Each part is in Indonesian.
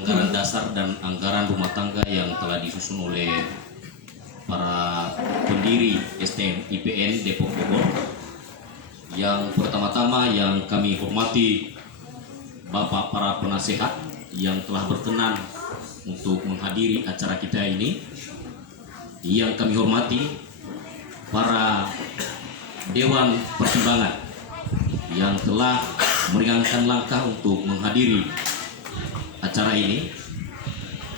anggaran dasar dan anggaran rumah tangga yang telah disusun oleh para pendiri STM IPN Depok Bogor. Yang pertama-tama yang kami hormati Bapak para penasehat yang telah berkenan untuk menghadiri acara kita ini. Yang kami hormati para Dewan Pertimbangan yang telah meringankan langkah untuk menghadiri acara ini.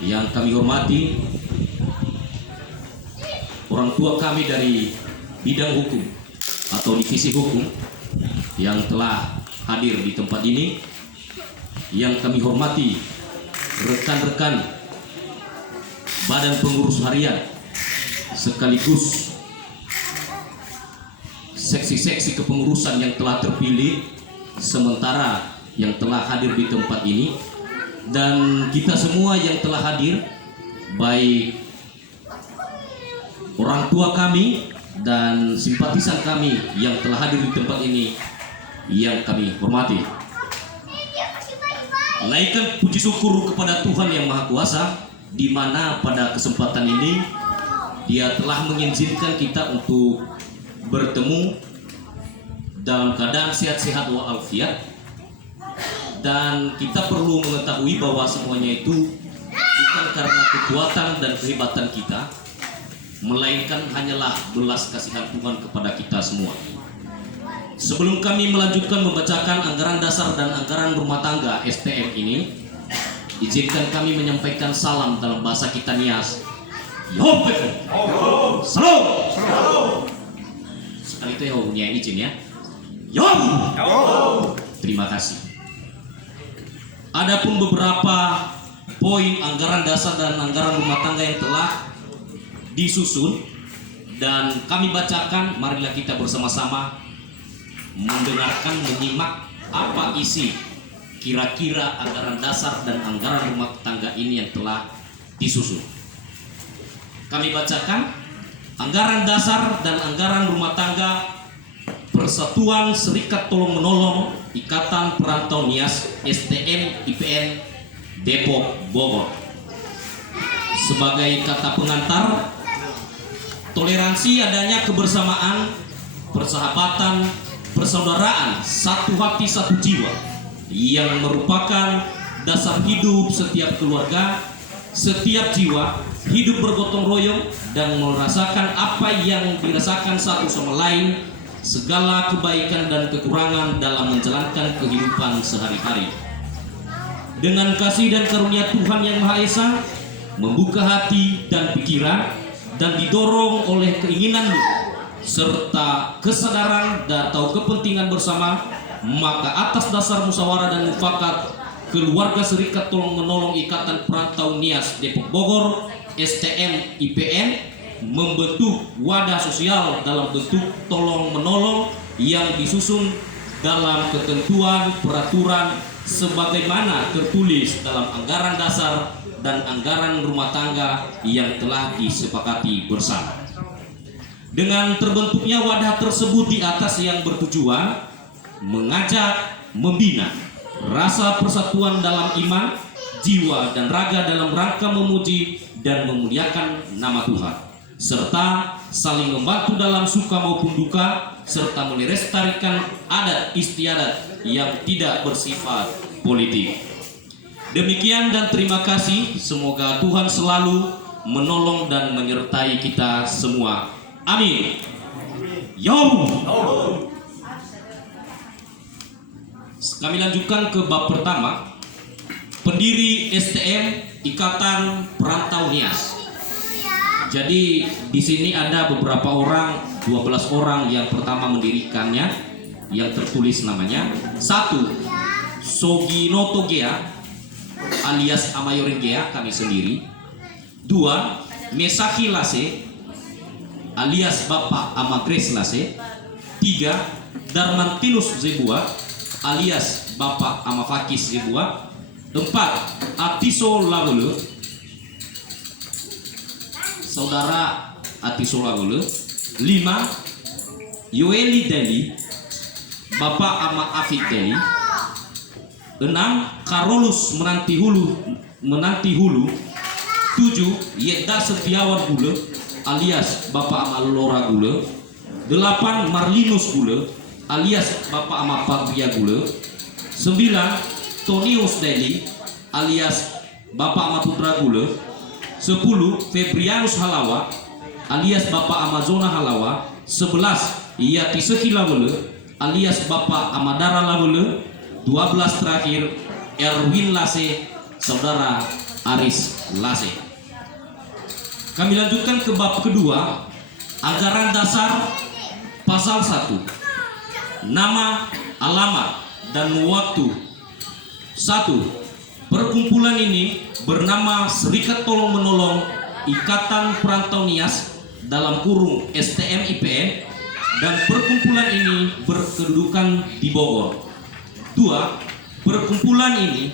Yang kami hormati orang tua kami dari bidang hukum atau divisi hukum yang telah hadir di tempat ini. Yang kami hormati rekan-rekan Badan Pengurus Harian sekaligus seksi-seksi kepengurusan yang telah terpilih sementara yang telah hadir di tempat ini, dan kita semua yang telah hadir, baik orang tua kami dan simpatisan kami yang telah hadir di tempat ini yang kami hormati. Naikkan puji syukur kepada Tuhan Yang Maha Kuasa, di mana pada kesempatan ini Dia telah mengizinkan kita untuk bertemu dalam keadaan sehat-sehat walafiat. Dan kita perlu mengetahui bahwa semuanya itu bukan karena kekuatan dan kehebatan kita, melainkan hanyalah belas kasihan Tuhan kepada kita semua. Sebelum kami melanjutkan membacakan anggaran dasar dan anggaran rumah tangga STM ini, izinkan kami menyampaikan salam dalam bahasa kita Nias. Yope, salam. Sekali itu ya punya izin ya. Yom. Terima kasih. Adapun beberapa poin anggaran dasar dan anggaran rumah tangga yang telah disusun dan kami bacakan, marilah kita bersama-sama mendengarkan, menyimak apa isi kira-kira anggaran dasar dan anggaran rumah tangga ini yang telah disusun. Kami bacakan anggaran dasar dan anggaran rumah tangga Persatuan Serikat Tolong Menolong Ikatan Perantau Nias STM IPN Depok Bogor. Sebagai kata pengantar, toleransi adanya kebersamaan, persahabatan, persaudaraan, satu hati satu jiwa yang merupakan dasar hidup setiap keluarga, setiap jiwa hidup bergotong royong dan merasakan apa yang dirasakan satu sama lain, segala kebaikan dan kekurangan dalam menjalankan kehidupan sehari-hari. Dengan kasih dan karunia Tuhan Yang Maha Esa, membuka hati dan pikiran dan didorong oleh keinginanmu serta kesadaran atau kepentingan bersama, maka atas dasar musyawarah dan mufakat, Keluarga Serikat Tolong Menolong Ikatan Perantau Nias Depok Bogor STM IPN membentuk wadah sosial dalam bentuk tolong menolong yang disusun dalam ketentuan peraturan sebagaimana tertulis dalam anggaran dasar dan anggaran rumah tangga yang telah disepakati bersama. Dengan terbentuknya wadah tersebut di atas yang bertujuan mengajak, membina rasa persatuan dalam iman, jiwa dan raga dalam rangka memuji dan memuliakan nama Tuhan, serta saling membantu dalam suka maupun duka, serta melestarikan adat istiadat yang tidak bersifat politik. Demikian dan terima kasih. Semoga Tuhan selalu menolong dan menyertai kita semua. Amin. Yo. Kami lanjutkan ke bab pertama. Pendiri STM Ikatan Perantau Nias. Jadi di sini ada beberapa orang, 12 orang yang pertama mendirikannya, yang tertulis namanya. 1. Soginoto Gea alias Amayorin Gea, kami sendiri. 2. Mesaki Lase alias Bapak Amagres Lase. 3. Darmantinus Zebua alias Bapak Amafakis Zebua. 4. Atiso Lagulu, Saudara Atiso Lagulu. 5. Yoeli Deli, Bapak Ama Afik Deli. 6. Karolus Menanti Hulu. 7. Yedda Setiawan Gule alias Bapak Ama Lora Gule. 8. Marlinus Gule alias Bapak Ama Pagria Gule. 9. Tonius Deli alias Bapak Ama Putra Gule. 10. Febrianus Halawa alias Bapak Amazona Halawa. 11. Yati Sekila Gule alias Bapak Amadara Lagule. 12 terakhir Erwin Lase, saudara Aris Lase. Kami lanjutkan ke bab kedua, anggaran dasar pasal 1. Nama, alamat, dan waktu. 1. Perkumpulan ini bernama Serikat Tolong Menolong Ikatan Perantau Nias dalam kurung STM IPN, dan perkumpulan ini berkedudukan di Bogor. 2. Perkumpulan ini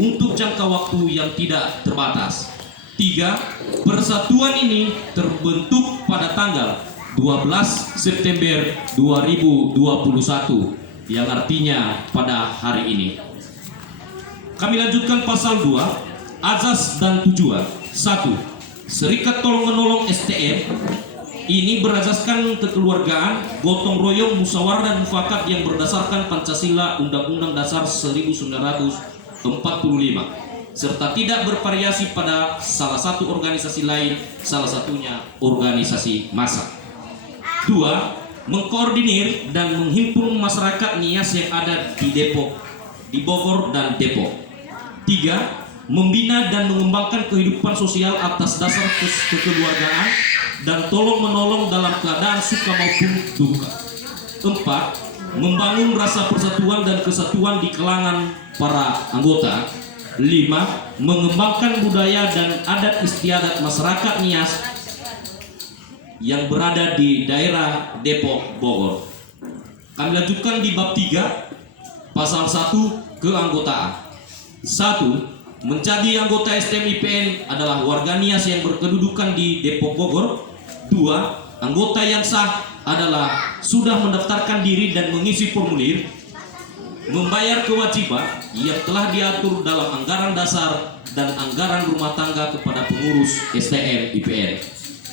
untuk jangka waktu yang tidak terbatas. 3. Persatuan ini terbentuk pada tanggal 12 September 2021, yang artinya pada hari ini. Kami lanjutkan pasal 2, azas dan tujuan. 1. Serikat Tolong Menolong STM ini berazaskan kekeluargaan, gotong royong, musyawarah dan mufakat yang berdasarkan Pancasila Undang-Undang Dasar 1945, serta tidak bervariasi pada salah satu organisasi lain, salah satunya organisasi massa. 2. Mengkoordinir dan menghimpun masyarakat Nias yang ada di Depok, di Bogor dan Depok. 3. Membina dan mengembangkan kehidupan sosial atas dasar kekeluargaan dan tolong menolong dalam keadaan suka maupun duka. 4. Membangun rasa persatuan dan kesatuan di kalangan para anggota. 5. Mengembangkan budaya dan adat istiadat masyarakat Nias yang berada di daerah Depok, Bogor. Kami lanjutkan di bab 3, pasal 1, keanggotaan. 1. Menjadi anggota STM IPN adalah warga Nias yang berkedudukan di Depok, Bogor. 2. Anggota yang sah adalah sudah mendaftarkan diri dan mengisi formulir, membayar kewajiban yang telah diatur dalam anggaran dasar dan anggaran rumah tangga kepada pengurus STM IPN.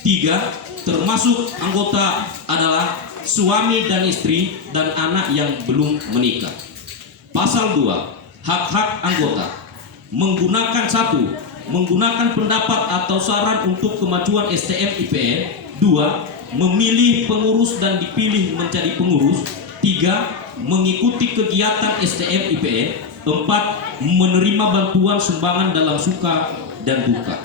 3. Termasuk anggota adalah suami dan istri dan anak yang belum menikah. Pasal 2, hak-hak anggota. Menggunakan pendapat atau saran untuk kemajuan STM IPN. 2. Memilih pengurus dan dipilih menjadi pengurus. 3. Mengikuti kegiatan STM IPN. 4. Menerima bantuan sumbangan dalam suka dan duka.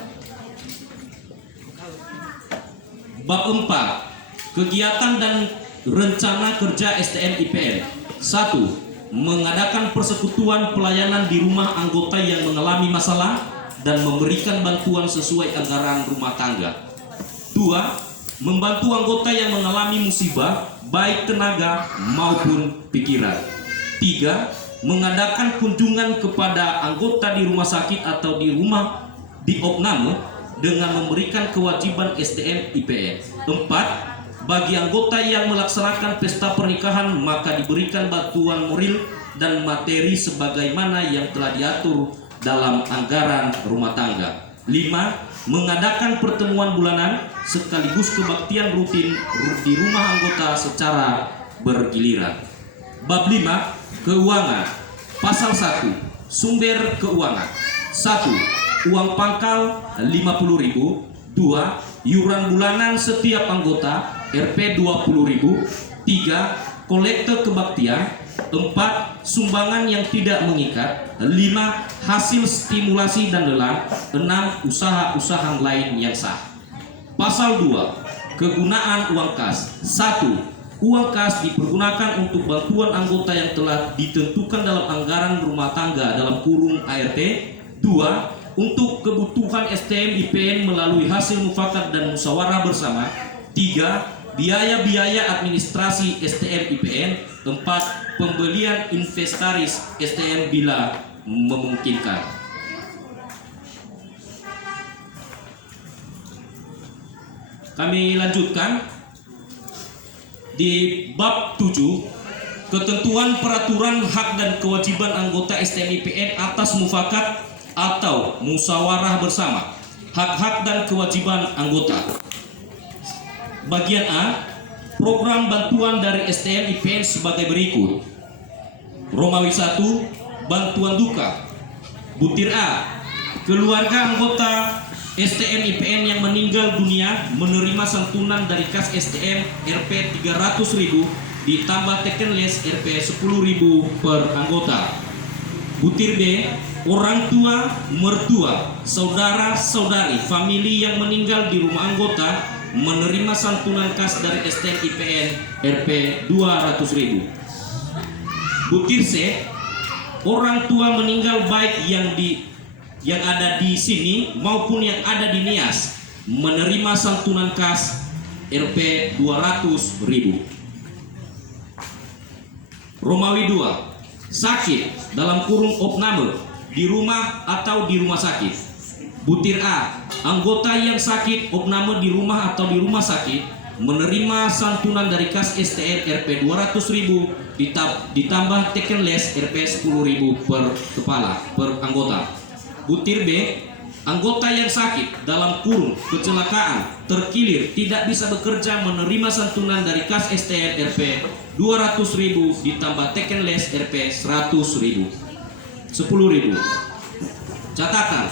Bab 4. Kegiatan dan rencana kerja STM IPN. 1. Mengadakan persekutuan pelayanan di rumah anggota yang mengalami masalah dan memberikan bantuan sesuai anggaran rumah tangga. 2. Membantu anggota yang mengalami musibah baik tenaga maupun pikiran. 3. Mengadakan kunjungan kepada anggota di rumah sakit atau di rumah di opname dengan memberikan kewajiban STM IPN. 4. Bagi anggota yang melaksanakan pesta pernikahan maka diberikan bantuan moral dan materi sebagaimana yang telah diatur dalam anggaran rumah tangga. 5. Mengadakan pertemuan bulanan sekaligus kebaktian rutin di rumah anggota secara bergiliran. Bab 5. Keuangan. Pasal 1. Sumber keuangan. 1. Uang pangkal 50.000. 2. Iuran bulanan setiap anggota Rp 20.000. 3. Kolekte kebaktian. 4. Sumbangan yang tidak mengikat. 5. Hasil stimulasi dan lelang. 6. Usaha-usaha lain yang sah. Pasal 2. Kegunaan uang kas. 1. Uang kas dipergunakan untuk bantuan anggota yang telah ditentukan dalam anggaran rumah tangga dalam kurung ART. 2. Untuk kebutuhan STM IPN melalui hasil mufakat dan musyawarah bersama. 3. Biaya-biaya administrasi STM IPN. 4. Pembelian inventaris STM bila memungkinkan. Kami lanjutkan di bab 7, ketentuan peraturan hak dan kewajiban anggota STM IPN atas mufakat atau musyawarah bersama, hak-hak dan kewajiban anggota. Bagian A, program bantuan dari STM IPN sebagai berikut. Romawi 1, bantuan duka. Butir A, keluarga anggota STM IPN yang meninggal dunia menerima santunan dari kas STM Rp 300.000 ditambah teken les Rp 10.000 per anggota. Butir B, orang tua, mertua, saudara-saudari, famili yang meninggal di rumah anggota menerima santunan kas dari STM IPN Rp 200.000. Butir C, orang tua meninggal baik yang ada di sini maupun yang ada di Nias menerima santunan kas Rp 200.000. Romawi 2, sakit dalam kurung opname di rumah atau di rumah sakit. Butir A, anggota yang sakit opname di rumah atau di rumah sakit menerima santunan dari kas STM Rp 200.000 ditambah teken les Rp 10.000 per kepala per anggota. Butir B, anggota yang sakit dalam kurung kecelakaan, terkilir, tidak bisa bekerja menerima santunan dari kas STM Rp 200.000 ditambah teken les Rp 10.000. Catatan,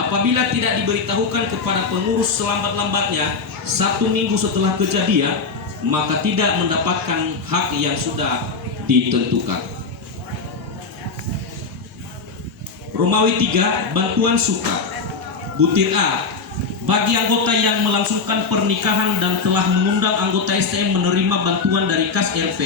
apabila tidak diberitahukan kepada pengurus selambat-lambatnya 1 minggu setelah kejadian, maka tidak mendapatkan hak yang sudah ditentukan. Romawi 3, bantuan suka. Butir A, bagi anggota yang melangsungkan pernikahan dan telah mengundang anggota STM menerima bantuan dari kas Rp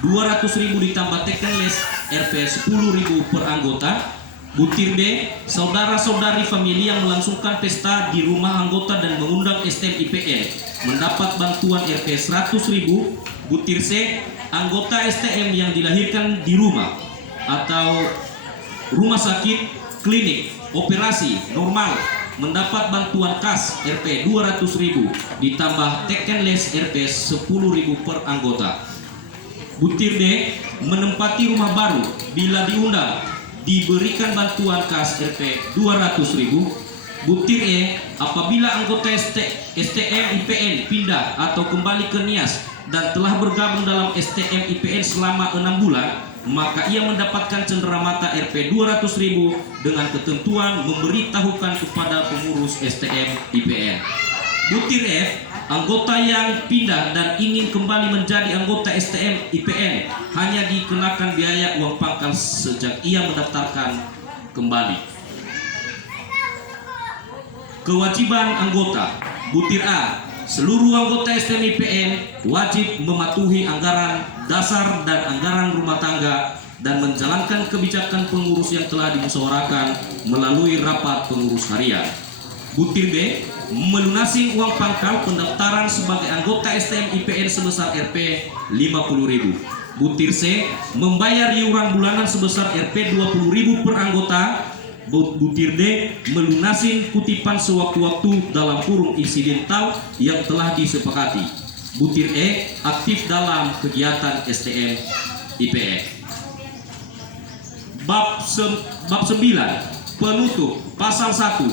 200.000 ditambah teken les Rp 10.000 per anggota. Butir B, saudara-saudari famili yang melangsungkan pesta di rumah anggota dan mengundang STM IPN mendapat bantuan Rp 100.000. Butir C, anggota STM yang dilahirkan di rumah atau rumah sakit, klinik, operasi normal mendapat bantuan kas Rp 200.000 ditambah teken les Rp 10.000 per anggota. Butir D, menempati rumah baru bila diundang diberikan bantuan kas Rp 200.000. Butir E, apabila anggota STM IPN pindah atau kembali ke Nias dan telah bergabung dalam STM IPN selama 6 bulan, maka ia mendapatkan cenderamata Rp 200.000 dengan ketentuan memberitahukan kepada pengurus STM IPN. Butir F, anggota yang pindah dan ingin kembali menjadi anggota STM IPN hanya dikenakan biaya uang pangkal sejak ia mendaftarkan kembali. Kewajiban anggota. Butir A, seluruh anggota STM IPN wajib mematuhi anggaran dasar dan anggaran rumah tangga dan menjalankan kebijakan pengurus yang telah dimusyawarahkan melalui rapat pengurus harian. Butir B, melunasi uang pangkal pendaftaran sebagai anggota STM IPN sebesar Rp 50.000. Butir C, membayar iuran bulanan sebesar Rp 20.000 per anggota. Butir D, melunasi kutipan sewaktu-waktu dalam kurung insidental yang telah disepakati. Butir E, aktif dalam kegiatan STM IPN. Bab 9, penutup. Pasal 1.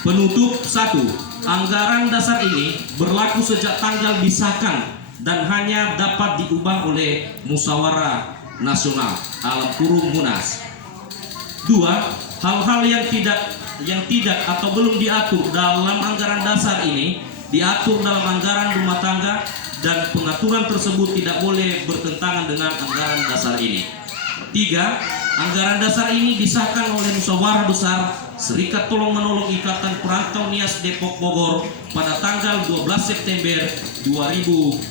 Penutup 1. Anggaran dasar ini berlaku sejak tanggal disahkan dan hanya dapat diubah oleh musyawarah nasional dalam kurung Munas. 2. Hal-hal yang tidak atau belum diatur dalam anggaran dasar ini diatur dalam anggaran rumah tangga dan pengaturan tersebut tidak boleh bertentangan dengan anggaran dasar ini. 3. Anggaran dasar ini disahkan oleh musyawarah besar Serikat Tolong Menolong Ikatan Perantau Nias Depok Bogor pada tanggal 12 September 2021.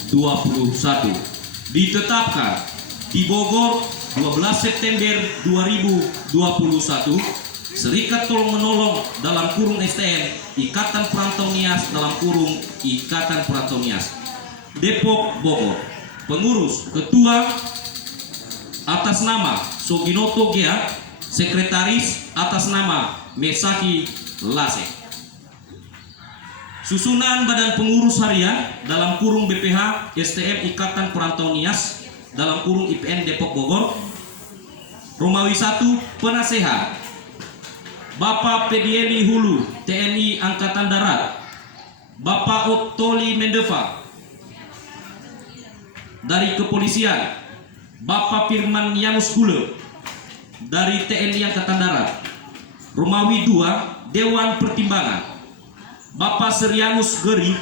Ditetapkan di Bogor 12 September 2021, Serikat Tolong Menolong dalam kurung STM Ikatan Perantau Nias dalam kurung Ikatan Perantau Nias Depok Bogor. Pengurus ketua atas nama Soginoto Gea, sekretaris atas nama Mesaki Lase. Susunan badan pengurus harian dalam kurung BPH STM Ikatan Perantau Nias dalam kurung IPN Depok Bogor. Romawi 1 penasehat Bapak Pedieli Hulu TNI Angkatan Darat, Bapak Ottoli Mendeva. Dari kepolisian Bapak Firman Yanus Hule dari TNI Angkatan Darat. Romawi 2 Dewan Pertimbangan Bapak Serianus Geri